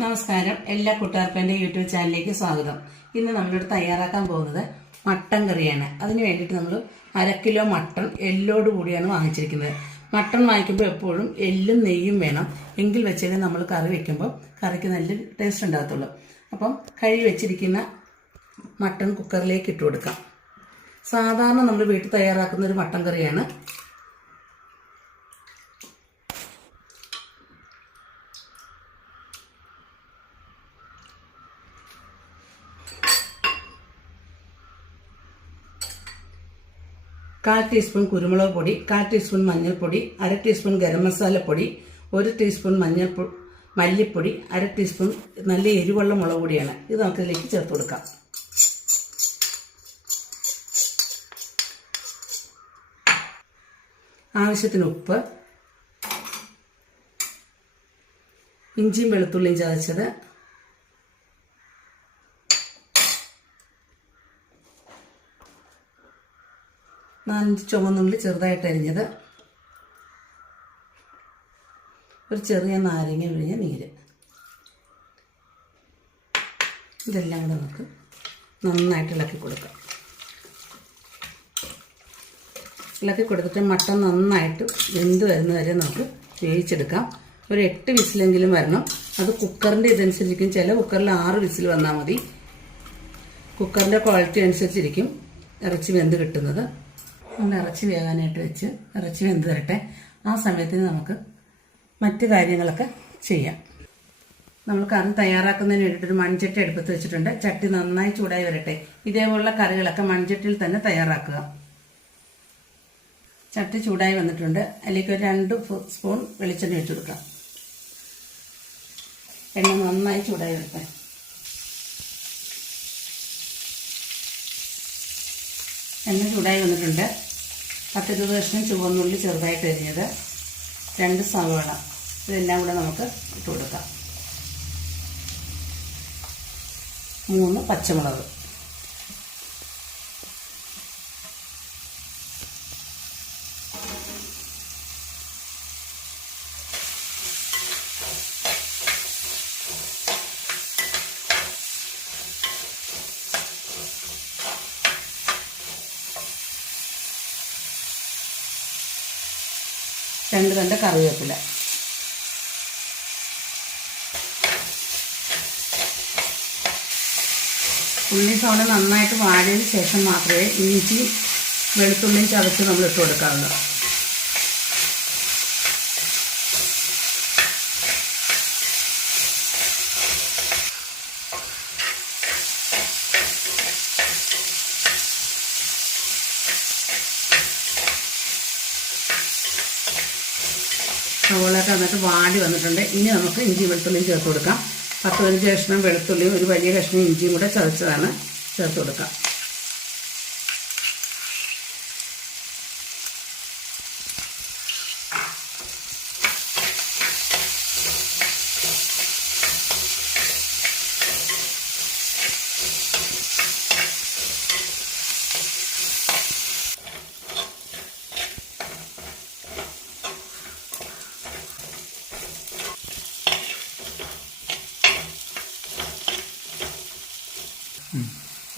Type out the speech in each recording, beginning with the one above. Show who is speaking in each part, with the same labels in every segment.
Speaker 1: നമസ്കാരം. എല്ലാ കൂട്ടുകാർക്കും എന്റെ യൂട്യൂബ് ചാനലിലേക്ക് സ്വാഗതം. ഇന്ന് നമ്മളിവിടെ തയ്യാറാക്കാൻ പോകുന്നത് മട്ടൻ കറിയാണ്. അതിന് വേണ്ടിയിട്ട് നമ്മൾ അര കിലോ മട്ടൺ എല്ലോട് കൂടിയാണ് വാങ്ങിച്ചിരിക്കുന്നത്. മട്ടൺ വാങ്ങിക്കുമ്പോൾ എപ്പോഴും എല്ലും നെയ്യും വേണം. എങ്കിൽ വെച്ചാലേ നമ്മൾ കറി വെക്കുമ്പോൾ കറിക്ക് നല്ല ടേസ്റ്റ് ഉണ്ടാകത്തുള്ളൂ. അപ്പം കഴുകി വെച്ചിരിക്കുന്ന മട്ടൺ കുക്കറിലേക്ക് ഇട്ട് കൊടുക്കാം. സാധാരണ നമ്മൾ വീട്ടിൽ തയ്യാറാക്കുന്ന ഒരു മട്ടൻ കറിയാണ് കാൽ ടീസ്പൂൺ കുരുമുളക് പൊടി കാൽ ടീസ്പൂൺ മഞ്ഞൾപ്പൊടി അര ടീസ്പൂൺ ഗരം മസാലപ്പൊടി ഒരു ടീസ്പൂൺ മഞ്ഞൾ മല്ലിപ്പൊടി അര ടീസ്പൂൺ നല്ല എരിവുള്ള മുളക് പൊടിയാണ്. ഇത് നമുക്ക് ഇതിലേക്ക് ചേർത്ത് കൊടുക്കാം. ആവശ്യത്തിന് ഉപ്പ് ഇഞ്ചിയും വെളുത്തുള്ളിയും ചതച്ചത് നാലഞ്ച് ചുവന്നുള്ളി ചെറുതായിട്ട് അരിഞ്ഞത്. ഒരു ചെറിയ നാരങ്ങ പിഴിഞ്ഞ നീര്. ഇതെല്ലാം കൂടെ നമുക്ക് നന്നായിട്ട് ഇളക്കി കൊടുക്കാം. ഇളക്കി കൊടുത്തിട്ട് മട്ടൻ നന്നായിട്ട് വെന്ത് വരുന്ന വരെ നമുക്ക് വേവിച്ചെടുക്കാം. ഒരു എട്ട് വിസിലെങ്കിലും വരണം. അത് കുക്കറിന്റെ ഇതനുസരിച്ചിരിക്കും. ചില കുക്കറിൽ ആറ് വിസിൽ വന്നാൽ മതി. കുക്കറിന്റെ ക്വാളിറ്റി അനുസരിച്ചിരിക്കും. ഇറച്ചി വെന്ത് കിട്ടുന്നത്. നമ്മൾ ഇറച്ചി വേകാനായിട്ട് വെച്ച് ഇറച്ചി വെന്ത് തരട്ടെ. ആ സമയത്തിന് നമുക്ക് മറ്റു കാര്യങ്ങളൊക്കെ ചെയ്യാം. നമ്മൾ കറി തയ്യാറാക്കുന്നതിന് വേണ്ടിയിട്ടൊരു മൺചട്ടി അടുപ്പത്ത് വെച്ചിട്ടുണ്ട്. ചട്ടി നന്നായി ചൂടായി വരട്ടെ. ഇതേപോലുള്ള കറികളൊക്കെ മൺചട്ടിയിൽ തന്നെ തയ്യാറാക്കുക. ചട്ടി ചൂടായി വന്നിട്ടുണ്ട്. അതിലേക്ക് ഒരു രണ്ട് സ്പൂൺ വെളിച്ചെണ്ണ വെച്ച് കൊടുക്കാം. എണ്ണ നന്നായി ചൂടായി വരട്ടെ. എണ്ണ ചൂടായി വന്നിട്ടുണ്ട്. പത്തിരുപത് കഷ്ണം ചുവന്നുള്ളി ചെറുതായിട്ട് അരിഞ്ഞത് രണ്ട് സവാള. ഇതെല്ലാം കൂടെ നമുക്ക് ഇട്ട് കൊടുക്കാം മൂന്ന് പച്ചമുളക്. രണ്ട് രണ്ട് കറിവേപ്പില. ഉള്ളി സോള നന്നായിട്ട് വാടിയതിന് ശേഷം മാത്രമേ ഇഞ്ചി വെളുത്തുള്ളിയും ചതച്ച് നമ്മൾ ഇട്ട് കൊടുക്കാവുള്ളൂ. സവോളയൊക്കെ എന്നിട്ട് വാടി വന്നിട്ടുണ്ട്. ഇനി നമുക്ക് ഇഞ്ചി വെളുത്തുള്ളിയും ചേർത്ത് കൊടുക്കാം. പത്ത് പതിനഞ്ച് കഷ്ണം വെളുത്തുള്ളിയും ഒരു വലിയ കഷ്ണം ഇഞ്ചിയും കൂടെ ചതച്ചതാണ് ചേർത്ത് കൊടുക്കാം.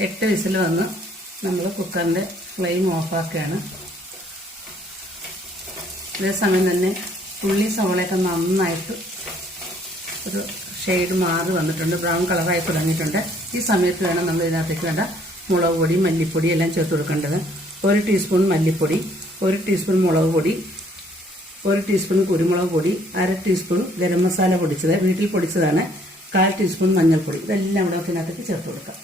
Speaker 1: എട്ട് വിസിൽ വന്ന് നമ്മൾ കുക്കറിന്റെ ഫ്ലെയിം ഓഫാക്കുകയാണ്. അതേസമയം തന്നെ ഉള്ളി സവളയൊക്കെ നന്നായിട്ട് ഒരു ഷെയ്ഡ് മാറി വന്നിട്ടുണ്ട്. ബ്രൗൺ കളറായി തുടങ്ങിയിട്ടുണ്ട്. ഈ സമയത്ത് വേണം നമ്മൾ ഇതിനകത്തേക്ക് വേണ്ട മുളക് പൊടി മല്ലിപ്പൊടി എല്ലാം ചേർത്ത് കൊടുക്കേണ്ടത്. ഒരു ടീസ്പൂൺ മല്ലിപ്പൊടി ഒരു ടീസ്പൂൺ മുളക് പൊടി ഒരു ടീസ്പൂൺ കുരുമുളക് പൊടി അര ടീസ്പൂൺ ഗരം മസാല പൊടിച്ചത് വീട്ടിൽ പൊടിച്ചതാണ് കാൽ ടീസ്പൂൺ മഞ്ഞൾപ്പൊടി. ഇതെല്ലാം കൂടെ ഇതിനകത്തേക്ക് ചേർത്ത് കൊടുക്കാം.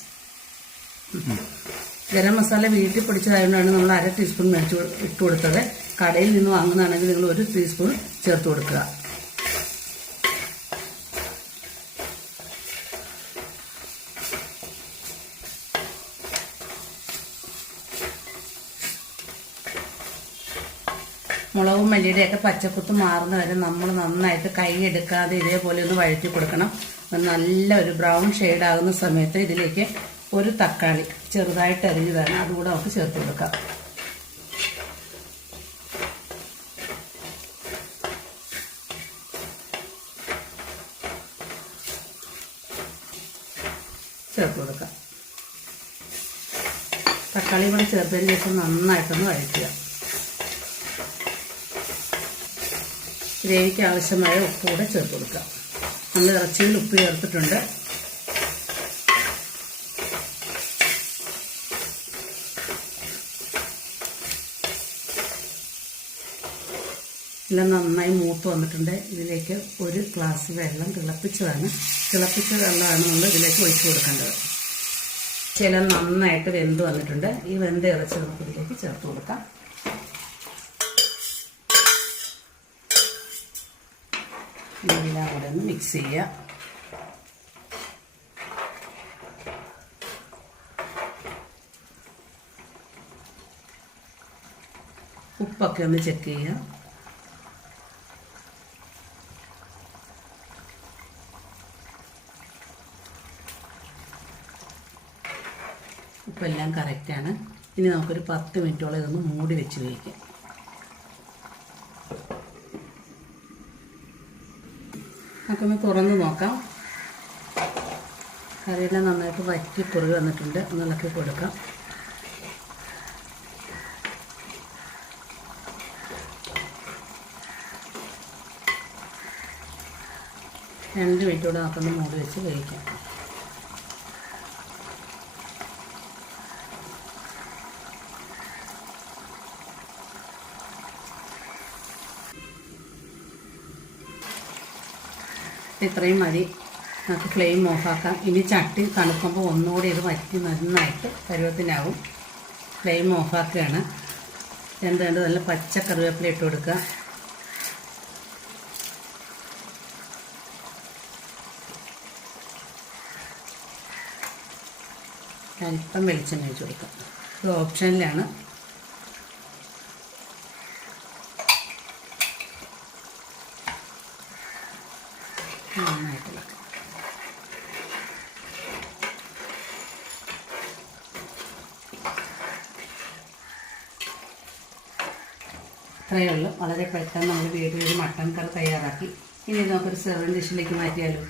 Speaker 1: ഗരം മസാല വീട്ടിൽ പൊടിച്ചതായതുകൊണ്ടാണ് നമ്മൾ അര ടീസ്പൂൺ മേടിച്ച് ഇട്ട് കൊടുത്തത്. കടയിൽ നിന്ന് വാങ്ങുന്നതാണെങ്കിൽ നിങ്ങൾ ഒരു ടീസ്പൂൺ ചേർത്ത് കൊടുക്കുക. മുളകും മല്ലിയുടെയൊക്കെ പച്ചക്കുത്ത് മാറുന്ന വരെ നമ്മൾ നന്നായിട്ട് കൈ എടുക്കാതെ ഇതേപോലെ ഒന്ന് വഴറ്റി കൊടുക്കണം. നല്ല ഒരു ബ്രൗൺ ഷെയ്ഡ് ആകുന്ന സമയത്ത് ഇതിലേക്ക് ഒരു തക്കാളി ചെറുതായിട്ട് അരിഞ്ഞതാണ് അതുകൂടെ നമുക്ക് ചേർത്ത് കൊടുക്കാം. ചേർത്ത് കൊടുക്കാം. തക്കാളി കൂടെ ചേർത്തതിന് ശേഷം നന്നായിട്ടൊന്ന് വഴറ്റുക. ഗ്രേവിക്ക് ആവശ്യമായ ഉപ്പ് കൂടെ ചേർത്ത് കൊടുക്കുക നമ്മൾ ഇറച്ചിയിൽ ഉപ്പ് ചേർത്തിട്ടുണ്ട്. എല്ലാം നന്നായി മൂത്ത് വന്നിട്ടുണ്ട്. ഇതിലേക്ക് ഒരു ഗ്ലാസ് വെള്ളം തിളപ്പിച്ചതാണ്. തിളപ്പിച്ച വെള്ളമാണ് നമ്മൾ ഇതിലേക്ക് ഒഴിച്ചു കൊടുക്കേണ്ടത്. ചില നന്നായിട്ട് വെന്ത് വന്നിട്ടുണ്ട്. ഈ വെന്ത് ഇറച്ചി നമുക്ക് ഇതിലേക്ക് ചേർത്ത് കൊടുക്കാം. ഇതെല്ലാം കൂടെ ഒന്ന് മിക്സ് ചെയ്യുക ഉപ്പൊക്കെ ഒന്ന് ചെക്ക് ചെയ്യുക ഉപ്പെല്ലാം കറക്റ്റാണ് ഇനി നമുക്കൊരു പത്ത് മിനിറ്റോളം ഇതൊന്ന് മൂടി വെച്ച് വേവിക്കാം. നമുക്കൊന്ന് തുറന്ന് നോക്കാം. കറിയെല്ലാം നന്നായിട്ട് വറ്റി കുറുകി വന്നിട്ടുണ്ട്. ഒന്ന് ഇളക്കി കൊടുക്കാം. രണ്ട് മിനിറ്റോടെ നമുക്കൊന്ന് മൂടി വെച്ച് വേവിക്കാം. ഇത്രയും മതി. നമുക്ക് ഫ്ലെയിം ഓഫാക്കാം ഇനി ചട്ടി തണുക്കുമ്പോൾ ഒന്നുകൂടി ഇത് വറ്റി നന്നായിട്ട് പരുവത്തിനാവും ഫ്ലെയിം ഓഫാക്കുകയാണ് എന്തുകൊണ്ട് നല്ല പച്ച കറിവേപ്പില ഇട്ട് കൊടുക്കുക. അല്പം വെളിച്ചെണ്ണ ഒഴിച്ച് കൊടുക്കാം. ഇത് ഓപ്ഷനിലാണ് നന്നായിട്ട് ഇത്രയേ ഉള്ളൂ. വളരെ പെട്ടെന്ന് നമ്മൾ വീട്ടിൽ ഒരു മട്ടൺ കറി തയ്യാറാക്കി. ഇനി നമുക്കൊരു സെർവൻ ഡിഷിലേക്ക് മാറ്റിയാലോ?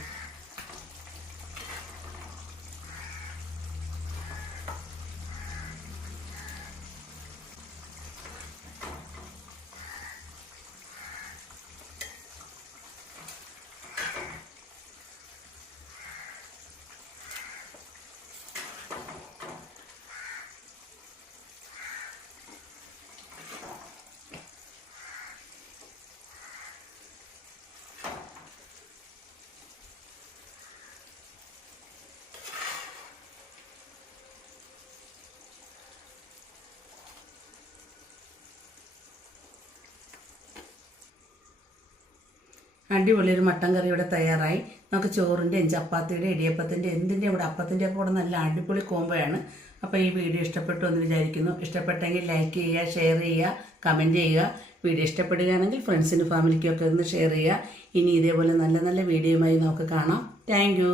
Speaker 1: അടിപൊളി ഒരു മട്ടൻ കറി ഇവിടെ തയ്യാറായി. നമുക്ക് ചോറിന്റെയും ചപ്പാത്തിയുടെയും ഇടിയപ്പത്തിന്റെ എന്തിന്റെ ഇവിടെ അപ്പത്തിന്റെ ഒക്കെ കൂടെ നല്ല അടിപൊളി കോമ്പോയാണ് അപ്പോൾ ഈ വീഡിയോ ഇഷ്ടപ്പെട്ടു എന്ന് വിചാരിക്കുന്നു. ഇഷ്ടപ്പെട്ടെങ്കിൽ ലൈക്ക് ചെയ്യുക ഷെയർ ചെയ്യുക കമന്റ് ചെയ്യുക. വീഡിയോ ഇഷ്ടപ്പെടുകയാണെങ്കിൽ ഫ്രണ്ട്സിനും ഫാമിലിക്കും ഒക്കെ ഒന്ന് ഷെയർ ചെയ്യുക. ഇനി ഇതേപോലെ നല്ല നല്ല വീഡിയോയുമായി നമുക്ക് കാണാം. താങ്ക്